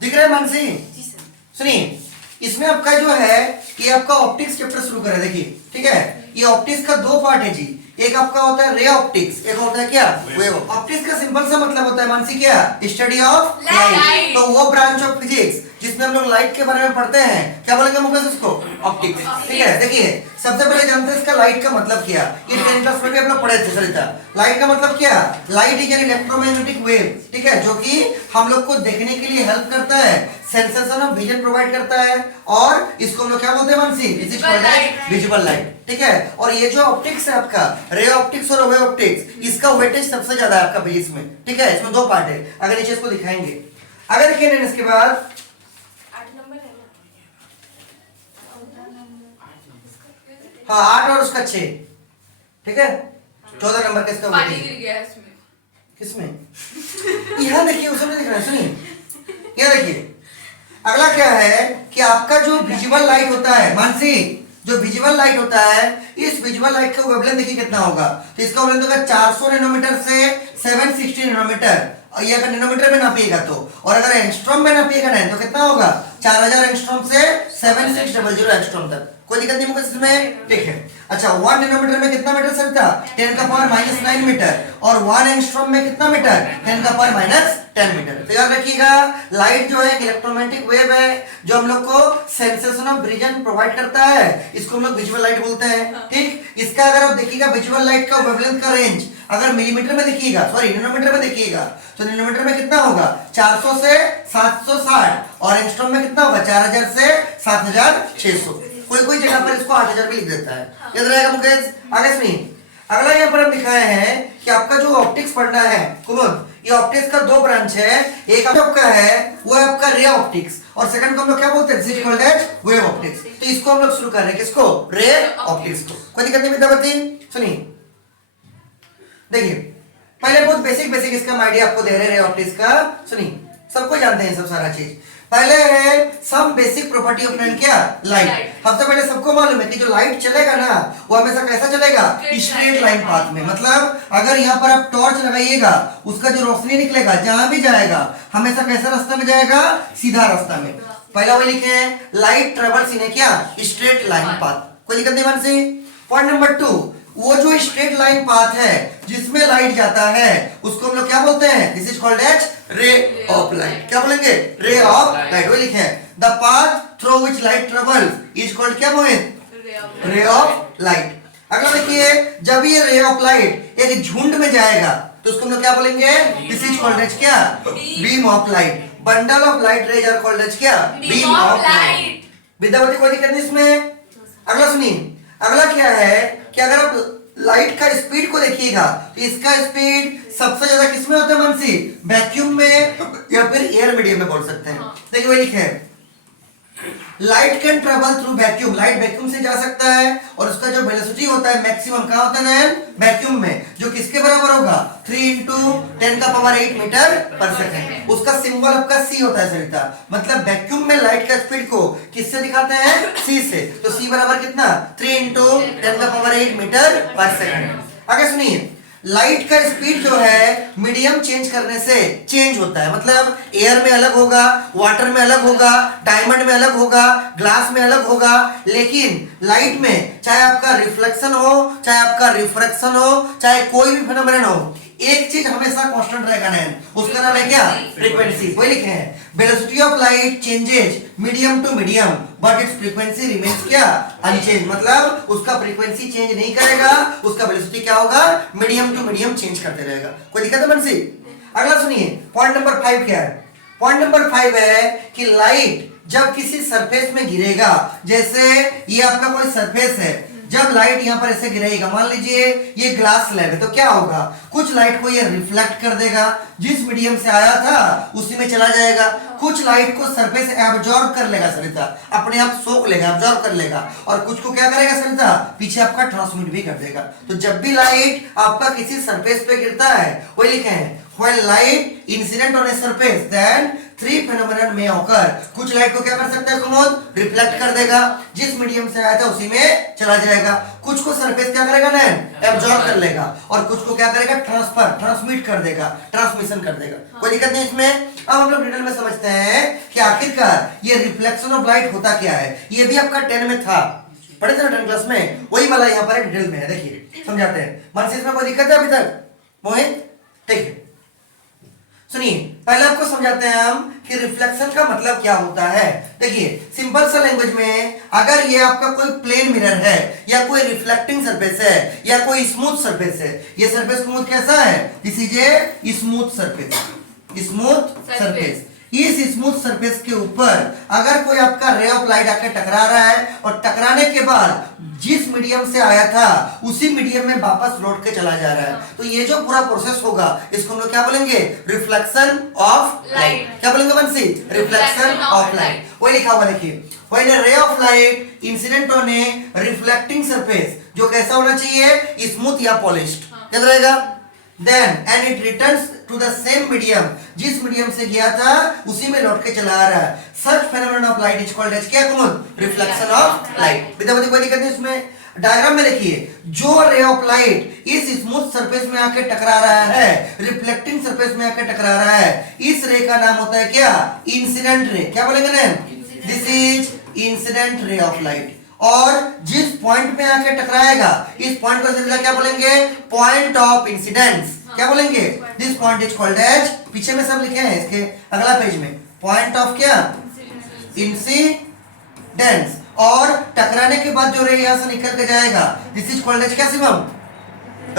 दिख रहा है मानसी? जी सर। सुनिए, इसमें आपका जो है ये आपका ऑप्टिक्स चैप्टर शुरू करें। देखिए ठीक है, ये ऑप्टिक्स का दो पार्ट है जी। एक आपका होता है रे ऑप्टिक्स, एक होता है क्या वेव। ऑप्टिक्स का सिंपल सा मतलब होता है मानसी क्या, स्टडी ऑफ लाइट। तो वो ब्रांच ऑफ फिजिक्स जिसमें हम लोग लाइट के बारे में पढ़ते हैं, क्या बोलेंगे मुकेश उसको, ऑप्टिक्स। ठीक है, देखिए सबसे पहले जानते हैं इसका लाइट का मतलब क्या। ये 10th क्लास में भी हम लोग पढ़े थे सरिता। लाइट का मतलब क्या, light is an electromagnetic wave, ठीक है, जो कि हम लोग को देखने के लिए हेल्प करता है, सेंसेशन ऑफ विजन प्रोवाइड करता है, और इसको हम लोग क्या बोलते हैं मानसी, विजिबल लाइट। ठीक है, और ये जो ऑप्टिक्स है आपका, रे ऑप्टिक्स और वेव ऑप्टिक्स, इसका वेटेज सबसे ज्यादा है आपका फिजिक्स में। ठीक है, इसमें दो पार्ट है, अगर नीचे इसको दिखाएंगे। अगर देखिए इसके बाद 8 नंबर है ना? हाँ 8 और उसका 6, ठीक है 14 नंबर का इसका पानी वेटेज। गिर गया है इसमें। किसमें? यहाँ देखिए, उसमें दिख रहा है, सुनिए यहाँ देखिए। अगला क्या है कि आपका जो विजुअल लाइट होता है मानसी, जो विजुअल लाइट होता है, इस विजुअल लाइट का वेवलेंथ देखिए कितना होगा। तो इसका वेवलेंथ होगा 400 नैनोमीटर से 760 नैनोमीटर। और ये अगर नैनोमीटर में नापिएगा तो, और अगर एंगस्ट्रॉम में नापिएगा ना तो कितना होगा, 4000 एंगस्ट्रॉम से 7600 एंगस्ट्रॉम तक। कोई दिक्कत नहीं मुझे इसमें, ठीक है। अच्छा 1 नैनोमीटर में कितना मीटर सर था, 10 का पावर -9 मीटर, और 1 एंगस्ट्रॉम में कितना मीटर, 10 का पावर -10 मीटर। तो याद रखिएगा, लाइट जो है एक इलेक्ट्रोमैग्नेटिक वेव है जो हम लोग को सेंसेशन ऑफ विजन प्रोवाइड करता है, इसको हम लोग विजुअल लाइट बोलते हैं। ठीक, इसका अगर आप देखिएगा विजुअल लाइट का वेवलेंथ का रेंज अगर मिलीमीटर में देखिएगा, सॉरी नैनोमीटर में देखिएगा, तो नैनोमीटर में कितना होगा 400 से 760, और एंगस्ट्रॉम में कितना होगा 4000 से 7600। कोई कोई जगह पर इसको 8000 भी लिख देता है, याद रहेगा मुकेश। आगे सुनिए, अगला यहाँ पर हम दिखाए हैं कि आपका जो ऑप्टिक्स पढ़ना है कुमुद, ये ऑप्टिक्स का दो ब्रांच है। एक आपका है वो है आपका रे ऑप्टिक्स, और सेकंड को हम लोग क्या बोलते हैं, is called as wave optics. तो इसको हम लोग शुरू कर रहे हैं, किसको, रे ऑप्टिक्स को। कोई दिक्कत नहीं विद्यार्थी, सुनिए देखिए पहले बहुत बेसिक बेसिक इसका आइडिया आपको दे रहे हैं रे ऑप्टिक्स का। सुनिए, सबको जानते हैं सब सारा चीज। पहले है some basic property of light, क्या लाइट। सबसे पहले सबको मालूम है कि जो लाइट चलेगा ना वो हमेशा कैसा चलेगा, स्ट्रेट लाइन पाथ में। मतलब अगर यहाँ पर आप टॉर्च लगाइएगा, उसका जो रोशनी निकलेगा जहां भी जाएगा हमेशा कैसा रास्ता में जाएगा, सीधा रास्ता में। पहला वो लिखे हैं लाइट ट्रेवल्स इन क्या, स्ट्रेट लाइन पाथ। कोई दिक्कत नहीं मानसी। पॉइंट नंबर 2, वो जो स्ट्रेट लाइन पाथ है जिसमें लाइट जाता है उसको हम लोग क्या बोलते हैं, this is called as ray of light. क्या बोलेंगे, रे ऑफ लाइट। वो लिखे हैं the path through which light travels is called क्या मोहित, रे ऑफ लाइट। अगला देखिए, जब ये रे ऑफ लाइट एक झुंड में जाएगा तो उसको हम लोग क्या बोलेंगे, दिस इज कॉल्ड एज क्या, beam of light. Bundle of light rays are called as क्या, बीम ऑफ लाइट। विद्यार्थी कोई दिक्कत नहीं इसमें। अगला सुनिए, अगला क्या है कि अगर आप लाइट का स्पीड को देखिएगा तो इसका स्पीड सबसे ज्यादा किसमें होता है मानसी, वैक्यूम में या फिर एयर मीडियम में बोल सकते हैं। देखिए वही लिखे हैं light can travel through vacuum, light vacuum से जा सकता है, और उसका जो वेलोसिटी होता है मैक्सिमम कहां होता है, वैक्यूम में, जो किसके बराबर होगा 3 × 10⁸ मीटर पर सेकंड। उसका सिंबल आपका सी होता है सरिता। मतलब वैक्यूम में लाइट का स्पीड को किससे दिखाते हैं, सी से। तो सी बराबर कितना, 3 × 10⁸ मीटर पर सेकंड। आगे सुनिए, लाइट का स्पीड जो है मीडियम चेंज करने से चेंज होता है। मतलब एयर में अलग होगा, वाटर में अलग होगा, डायमंड में अलग होगा, ग्लास में अलग होगा, लेकिन लाइट में चाहे आपका रिफ्लेक्शन हो, चाहे आपका रिफ्रैक्शन हो, चाहे कोई भी फिनोमेनन हो, एक चीज हमेशा कांस्टेंट रहेगा नैन, उसका नाम है क्या, फ्रीक्वेंसी। वही लिखे हैं velocity of light changes medium to medium but its frequency remains क्या, अनचेंज। मतलब उसका फ्रीक्वेंसी चेंज नहीं करेगा, उसका वेलोसिटी क्या होगा, मीडियम टू मीडियम चेंज करते रहेगा। कोई दिक्कत है बंसी। अगला सुनिए, पॉइंट नंबर 5 क्या है। पॉइंट नंबर 5 है कि लाइट जब किसी सरफेस में गिरेगा, जैसे ये आपका कोई सरफेस है, जब लाइट यहाँ पर ऐसे गिरेगा, मान लीजिए ये ग्लास स्लैब है, तो क्या होगा, कुछ लाइट को ये रिफ्लेक्ट कर देगा, जिस मीडियम से आया था उसी में चला जाएगा। कुछ लाइट को सरफेस एब्जॉर्ब कर लेगा सरिता, अपने आप सोख लेगा, एब्जॉर्ब कर लेगा, और कुछ को क्या करेगा सरिता, पीछे आपका ट्रांसमिट भी कर देगा। तो जब भी लाइट आपका किसी सरफेस पे गिरता है, वही लिखे हैं when light incident on a surface then three phenomenon में ऑकर। कुछ लाइट को क्या कर सकता है कुमुद? रिफ्लेक्ट कर देगा, जिस मीडियम से आया था उसी में चला जाएगा। कुछ को सरफेस क्या करेगा ना, एब्जॉर्ब कर लेगा, और कुछ को क्या करेगा, ट्रांसफर, ट्रांसमिट कर देगा, ट्रांसमिशन कर देगा। कोई दिक्कत नहीं इसमें। अब हम लोग डिटेल में समझते हैं कि आखिरकार ये रिफ्लेक्शन ऑफ लाइट होता क्या है। ये भी आपका 10 में था, पढ़े थे ना 10 क्लास में, वही वाला यहाँ पर डिटेल में है। देखिए समझाते हैं। मन से इसमें कोई दिक्कत है अभी तक मोहित? ठीक है, सुनिए पहले आपको समझाते हैं हम कि रिफ्लेक्शन का मतलब क्या होता है। देखिए सिंपल सा लैंग्वेज में, अगर ये आपका कोई प्लेन मिरर है या कोई रिफ्लेक्टिंग सरफेस है या कोई स्मूथ सरफेस है, ये सरफेस स्मूथ कैसा है? This is a smooth surface, smooth surface. इस स्मूथ सरफेस के ऊपर अगर कोई आपका रे ऑफ लाइट आके टकरा रहा है और टकराने के बाद जिस मीडियम से आया था उसी मीडियम में वापस लौट के चला जा रहा है, तो ये जो पूरा प्रोसेस होगा इसको हम लोग क्या बोलेंगे? Reflection of light. क्या बोलेंगे बंसी? Reflection of light. वही लिखा हुआ देखिए, when a ray of light incident on A reflecting surface, जो कैसा होना चाहिए? स्मूथ या पॉलिश्ड। याद रहेगा? Then and it returns to the same medium, जिस मीडियम से गया था उसी में लौट के चला आ रहा है। Such phenomenon of light is called as क्या कुमुद? Reflection of light। विद्यार्थी कोई दिक्कत नहीं इसमें। डायग्राम में देखिए, जो रे ऑफ लाइट इस स्मूथ सरफेस में आके टकरा रहा है, रिफ्लेक्टिंग सरफेस में आके टकरा रहा है, इस रे का नाम होता है क्या? Incident ray. क्या बोलेंगे ना? This is incident ray of light. और जिस पॉइंट पे आके टकराएगा इस पॉइंट को सीधा क्या बोलेंगे? Point of incidence. क्या बोलेंगे? This point is called as, पीछे में सब लिखे हैं इसके अगला पेज में, पॉइंट ऑफ क्या? इंसिडेंस। और टकराने के बाद जो रे यहां से निकल के जाएगा दिस इज कॉल्ड एज क्या शिवम?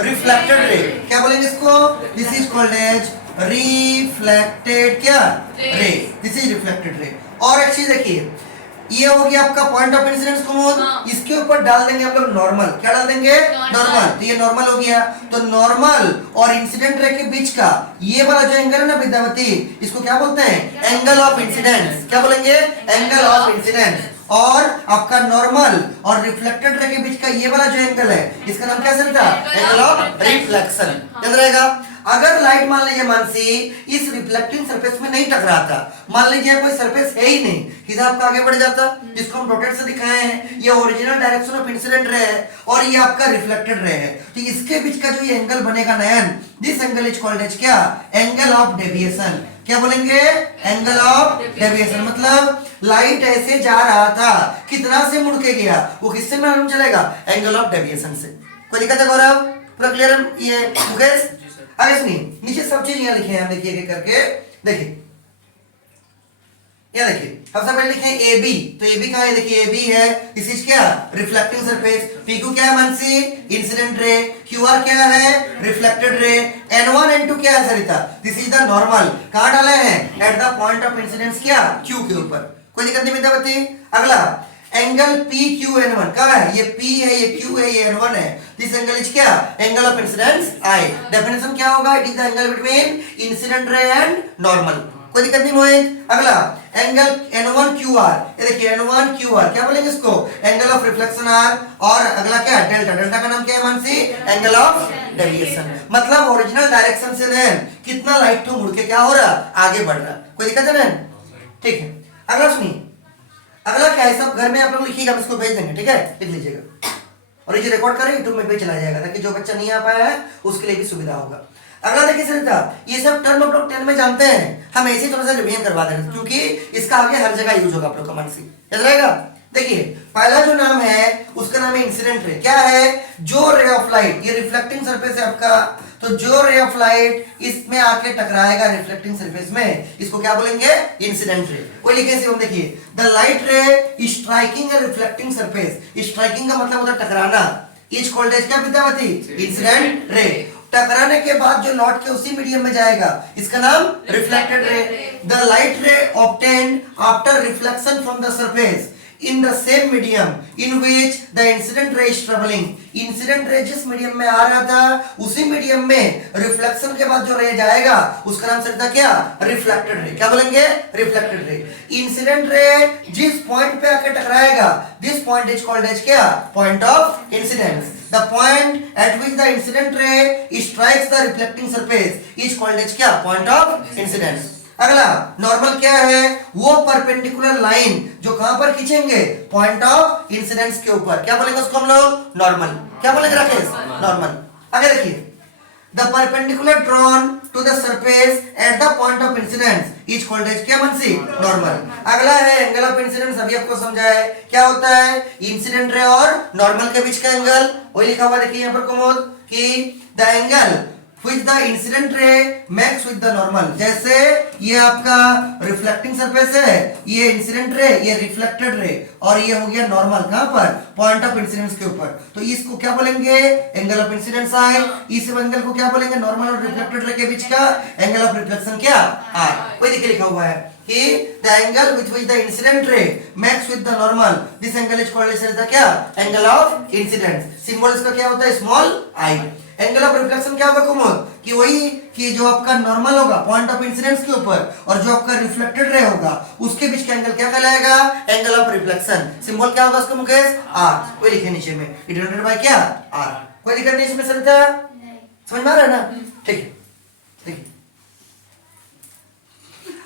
Reflected ray. क्या बोलेंगे इसको? This is called as reflected क्या? Ray. This is reflected ray. और एक चीज देखिए, ये हो गया आपका पॉइंट ऑफ इंसिडेंस कुमुद। इसके ऊपर डाल देंगे आप लोग नॉर्मल। क्या डाल देंगे? नॉर्मल। तो ये नॉर्मल हो गया। तो नॉर्मल और इंसिडेंट रे के बीच का ये वाला जो एंगल है ना विद्यावती, इसको क्या बोलते हैं? Angle of incidence. क्या बोलेंगे? Angle of incidence. और आपका नॉर्मल और रिफ्लेक्टेड रे के बीच का ये वाला जो एंगल है इसका नाम क्या रहता है? Angle of reflection. याद रहेगा? अगर लाइट मान लीजिए मानसी इस रिफ्लेक्टिंग सरफेस में नहीं टकराता, मान लीजिए कोई सरफेस है ही नहीं, हिसाब का आगे बढ़ जाता, जिसको हम डॉटेड से दिखाए हैं, ये original direction of incident ray है और ये आपका रिफ्लेक्टेड रे है, तो इसके बीच का जो ये एंगल बनेगा Nayan, this angle is called as क्या? Angle of deviation. क्या बोलेंगे? Angle of deviation. मतलब लाइट ऐसे जा रहा था, कितना से मुड़ के गया, वो किससे मालूम चलेगा? एंगल ऑफ डेविएशन से। कोई दिक्कत है गौरव? पूरा क्लियर है? ये मुकेश आगे सुनिए, नीचे सब चीज यहाँ लिखे हैं, देखिए एक करके देखिए। यहाँ देखिए सबसे पहले लिखे ए बी, तो ए बी कहाँ है? देखिए ए बी है, दिस इज क्या? Reflecting surface. पी क्यू क्या है Mansi? Incident ray. Q R क्या है? Reflected ray. N1 N2 क्या है Sarita? This is the normal. कहाँ डाले हैं? At the point of incidence क्या? क्यू के ऊपर। कोई दिक्कत नहीं विद्यावती? अगला angle P Q N one कहाँ है? ये P है, ये Q है, ये N1 है। दिस एंगल इज क्या? Angle of incidence I। Definition क्या होगा? It is the angle between incident ray and normal. कोई दिक्कत नहीं मोहित? अगला एंगल N1 QR, ये देखिए N1 QR क्या बोलेंगे इसको? Angle of reflection R। और अगला क्या? डेल्टा। डेल्टा का नाम क्या है मानसी? Angle of deviation. मतलब ओरिजिनल डायरेक्शन से ना कितना लाइट तो मुड़ के क्या हो रहा? आगे बढ़ रहा। कोई दिक्कत है ना? ठीक है, अगला सुनिए। अगला क्या है? सब घर में आप लोग लिखिएगा, हम इसको भेज देंगे, ठीक है? लिख लीजिएगा और ये रिकॉर्ड करें यूट्यूब में भी चला जाएगा, ताकि जो बच्चा नहीं आ पाया है उसके लिए भी सुविधा होगा। अगला देखिए सरिता, ये सब टर्म आप लोग 10 में जानते हैं, हम ऐसे ही थोड़ा सा रिवीजन करवा दे रहे हैं क्योंकि इसका आगे हर जगह यूज होगा आप लोग का। मानसी याद रहेगा? देखिए पहला जो नाम है उसका नाम है इंसिडेंट रे। क्या है? जो रे ऑफ लाइट, ये रिफ्लेक्टिंग सरफेस है आपका, तो जो रे ऑफ लाइट इसमें आके टकराएगा रिफ्लेक्टिंग सरफेस में, इसको क्या बोलेंगे? Incident ray. वो लिखे से हम देखिए, द लाइट रे striking a reflecting surface. Striking का मतलब होता है टकराना, इज कॉल्ड एज क्या विद्यावती? Incident ray. टकराने के बाद जो लौट के उसी मीडियम में जाएगा इसका नाम रिफ्लेक्टेड रे। द लाइट रे obtained after reflection from the surface in the same medium in which the incident ray is traveling। Incident ray जिस मीडियम में आ रहा था उसी मीडियम में रिफ्लेक्शन के बाद जो रे जाएगा उसका नाम सरिता क्या? Reflected ray. क्या बोलेंगे? Reflected ray. इंसिडेंट रे जिस पॉइंट पे आके टकराएगा this point is called as क्या? Point of incidence. The point at which the incident ray strikes the reflecting surface is called as क्या? Point of incidence। अगला normal क्या है, वो परपेंडिकुलर लाइन जो कहां पर खींचेंगे, पॉइंट ऑफ इंसिडेंस के ऊपर, क्या बोलेंगे उसको हम लोग, नॉर्मल। क्या बोलेंगे राकेश, नॉर्मल। आगे देखिए, the perpendicular drawn to the surface at the point of incidence is called as, क्या मनसी, नॉर्मल। अगला है एंगल ऑफ इंसिडेंस, अभी आपको समझा है क्या होता है, इंसिडेंट रे और नॉर्मल के बीच का एंगल, वही लिखा हुआ देखिए यहाँ पर कुमुद कि the angle which the incident ray makes with the normal, जैसे ये आपका रिफ्लेक्टिंग सरफेस है, ये इंसिडेंट रे, ये रिफ्लेक्टेड रे, और ये हो गया नॉर्मल, कहां पर, पॉइंट ऑफ इंसिडेंस के ऊपर, तो इसको क्या बोलेंगे, एंगल ऑफ इंसिडेंस आई। इस एंगल को क्या बोलेंगे, नॉर्मल और रिफ्लेक्टेड रे के बीच का एंगल ऑफ रिफ्लेक्शन क्या, आर। वही देखिए लिखा हुआ है कि the angle which which the incident ray makes with the normal, this angle is called as the क्या, एंगल ऑफ इंसिडेंस। सिंबल इसका क्या होता है, small I. Angle of reflection क्या होगा कुमुद, कि वही कि जो आपका नॉर्मल होगा पॉइंट ऑफ इंसिडेंस के ऊपर और जो आपका रिफ्लेक्टेड रे होगा उसके बीच का एंगल क्या कहलाएगा, एंगल ऑफ रिफ्लेक्शन। सिंबल क्या होगा उसका मुकेश, आर। वही लिखे नीचे में, डिनोटेड बाय क्या, आर। कोई दिक्कत नहीं इसमें सरिता, समझ में आ रहा है ना, ठीक है। देखिए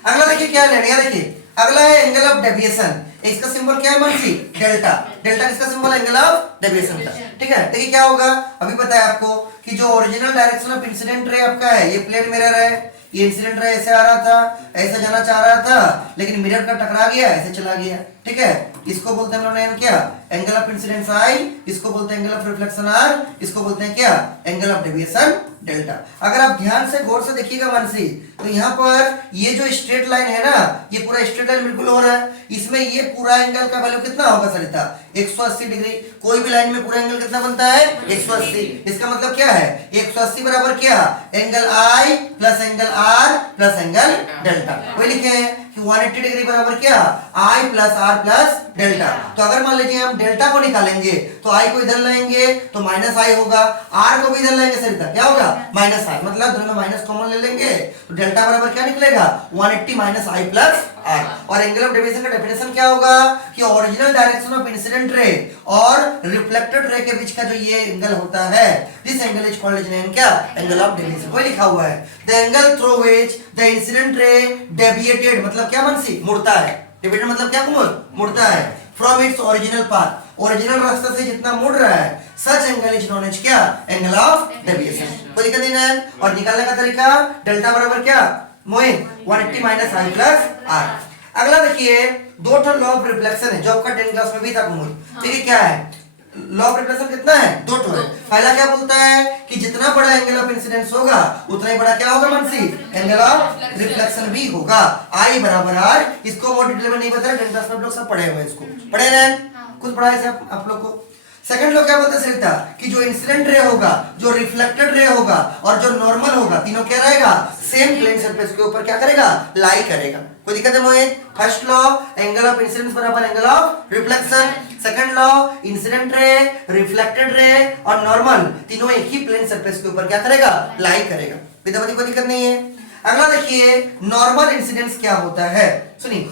अगला देखिए क्या लेना है, देखिए अगला है एंगल ऑफ डेविएशन। इसका सिंबल क्या है मनसी, डेल्टा। डेल्टा किसका सिंबल है, एंगल ऑफ डेविएशन का, ठीक है। देखिए क्या होगा, अभी पता है आपको कि जो original direction of incident ray आपका है, ये प्लेन मिरर है, ये इंसिडेंट रे ऐसे आ रहा था, ऐसे जाना चाह रहा था, लेकिन मिरर का टकरा गया, ऐसे चला गया, ठीक है। इसको बोलते हैं हम लोग क्या, एंगल ऑफ इंसिडेंस आई, इसको बोलते हैं एंगल ऑफ रिफ्लेक्शन आर, इसको बोलते हैं क्या, एंगल ऑफ डेविएशन डेल्टा। अगर आप ध्यान से गौर से देखिएगा मानसी, तो यहाँ पर ये जो स्ट्रेट लाइन है ना, ये पूरा स्ट्रेट लाइन बिल्कुल हो रहा है, इसमें ये पूरा एंगल का वैल्यू कितना होगा सरिता, 180 डिग्री। कोई भी लाइन में पूरा एंगल कितना बनता है, 180। इसका मतलब क्या है, 180 बराबर क्या, angle I plus angle R plus angle delta. वही लिखे हैं कि 180 डिग्री बराबर क्या, I plus R plus delta. तो अगर मान लीजिए हम डेल्टा को निकालेंगे तो आई को इधर लाएंगे तो माइनस आई होगा, आर को भी इधर लाएंगे सरिता, क्या होगा, माइनस आर। मतलब दोनों में माइनस कॉमन ले लेंगे तो डेल्टा बराबर क्या निकलेगा, 180 माइनस आई प्लस आर। और एंगल ऑफ डेविएशन का डेफिनेशन क्या होगा कि original direction of incident ray और रिफ्लेक्टेड रे के बीच का जो ये एंगल होता है, this angle is called as क्या, एंगल ऑफ डेविएशन। कोई लिखा हुआ है the angle through which the incident ray deviated, मतलब क्या मनसी, मुड़ता है। डेविएटेड मतलब क्या कुमुद, मुड़ता है, from its original path, original रास्ते से जितना मुड़ रहा है, सच एंगल इज नोन एज क्या, एंगल ऑफ डेविएशन। कोई दिक्कत नहीं है। और निकालने का तरीका, डेल्टा बराबर क्या Moin, 180 minus I plus R. अगला देखिए, दो ठो लॉ ऑफ रिफ्लेक्शन है जो आपका 10 क्लास में भी था कुमुद, ठीक है। क्या है लॉ ऑफ रिफ्लेक्शन, कितना है, दो ठो है। पहला क्या बोलता है कि जितना बड़ा एंगल ऑफ इंसिडेंस होगा उतना ही बड़ा क्या होगा मनसी, एंगल ऑफ रिफ्लेक्शन भी होगा, आई बराबर आर। इसको मोर डिटेल में नहीं बताया, 10 क्लास में आप लोग सब पढ़े हुए हैं, इसको पढ़े हैं, कुछ पढ़ा है आप लोग को। सेकंड लोग क्या बोलते हैं सरिता, कि जो इंसिडेंट रे होगा, जो रिफ्लेक्टेड रे होगा और जो नॉर्मल होगा, तीनों क्या रहेगा, सेम प्लेन सरफेस के ऊपर क्या करेगा, लाई करेगा। कोई दिक्कत है Mohit. First law, angle of incidence बराबर angle of reflection. Second law, incident ray, reflected ray और नॉर्मल तीनों एक ही प्लेन सरफेस के ऊपर क्या करेगा, लाई करेगा। विद्यार्थी कोई दिक्कत नहीं है। अगला देखिए, नॉर्मल इंसिडेंस क्या होता है, सुनिए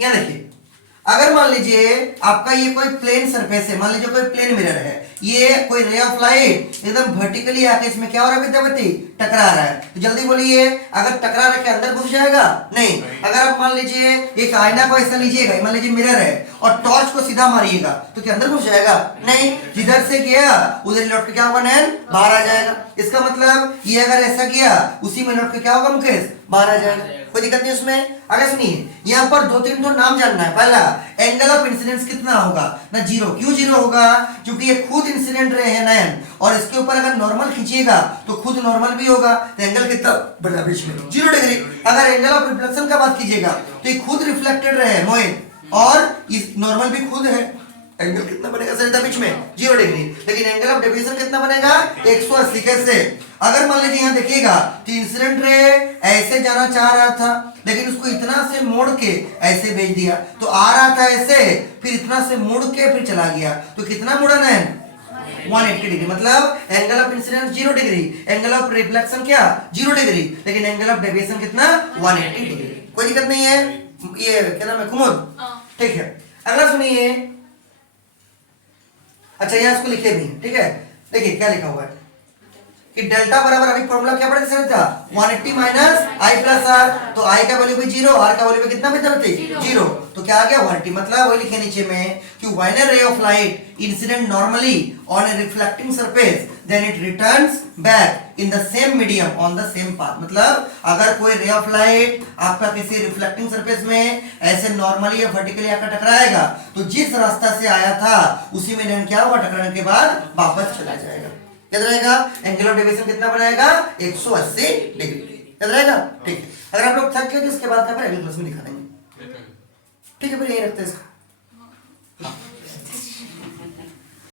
यहां देखिए, अगर मान लीजिए आपका ये कोई प्लेन सरफेस है, मान लीजिए कोई प्लेन मिरर है, ये कोई रे ऑफ लाइट एकदम वर्टिकली आके इसमें क्या हो रहा है विद्यार्थी, टकरा रहा है, तो जल्दी बोलिए, अगर टकरा रहा के अंदर घुस जाएगा, नहीं। अगर आप मान लीजिए एक आईना को ऐसा लीजिएगा, मान लीजिए मिरर है और टॉर्च को सीधा मारिएगा तो क्या अंदर घुस जाएगा, नहीं। जिधर से गया उधर लौट के क्या होगा, नैन बाहर आ जाएगा। इसका मतलब ये अगर ऐसा किया उसी में लौट के क्या होगा मुकेश, बाहर आ जाएगा। कोई दिक्कत नहीं उसमें। अगर सुनिए, यहाँ पर दो तीन तो नाम जानना है। पहला, एंगल ऑफ इंसिडेंस कितना होगा ना, जीरो। क्यों जीरो होगा, क्योंकि ये खुद इंसिडेंट रे है नयन, और इसके ऊपर अगर नॉर्मल खींचिएगा तो खुद नॉर्मल भी होगा, तो एंगल कितना बड़ा बीच में, 0 डिग्री। अगर एंगल ऑफ रिफ्लेक्शन का बात कीजिएगा तो ये खुद रिफ्लेक्टेड रे है मोइन, और इस नॉर्मल भी खुद है, एंगल कितना बनेगा सरिता बीच में, 0 डिग्री। लेकिन एंगल ऑफ डेविएशन कितना बनेगा, 180। कैसे, अगर मान लीजिए यहाँ देखिएगा तो इंसिडेंट रे ऐसे जाना चाह रहा था, लेकिन उसको इतना से मोड़ के ऐसे भेज दिया, तो आ रहा था ऐसे, फिर इतना से मोड़ के फिर चला गया, तो कितना मुड़न है, 180 डिग्री। मतलब angle of incidence 0 degree, angle of reflection क्या 0 डिग्री, लेकिन एंगल ऑफ डेविएशन कितना 180 डिग्री। कोई दिक्कत नहीं है। ये क्या नाम है, कुमुद, ठीक है। अगला सुनिए, अच्छा यहाँ इसको लिखे भी, ठीक है। देखिए क्या लिखा हुआ है कि डेल्टा बराबर अभी फॉर्मूला क्या पढ़े थे था 180 माइनस आई प्लस आर, तो आई का वैल्यू भी 0, आर का वैल्यू भी कितना भी थे 0, तो क्या आ गया 180। मतलब वही लिखे नीचे में कि when a ray of light incident normally on a reflecting surface then it returns back in the same medium on the same path. मतलब अगर कोई रे ऑफ लाइट आपका किसी रिफ्लेक्टिंग सरफेस में ऐसे नॉर्मली या वर्टिकली आकर टकराएगा तो जिस रास्ता से आया था उसी में क्या होगा, टकराने के बाद वापस चला जाएगा। याद रहेगा एंगल ऑफ डेविएशन कितना बनाएगा 180 डिग्री। याद रहेगा, ठीक है। अगर आप लोग थक गए तो इसके बाद का फिर अगले क्लास में दिखा देंगे, ठीक है। फिर यही रखते हैं इसको।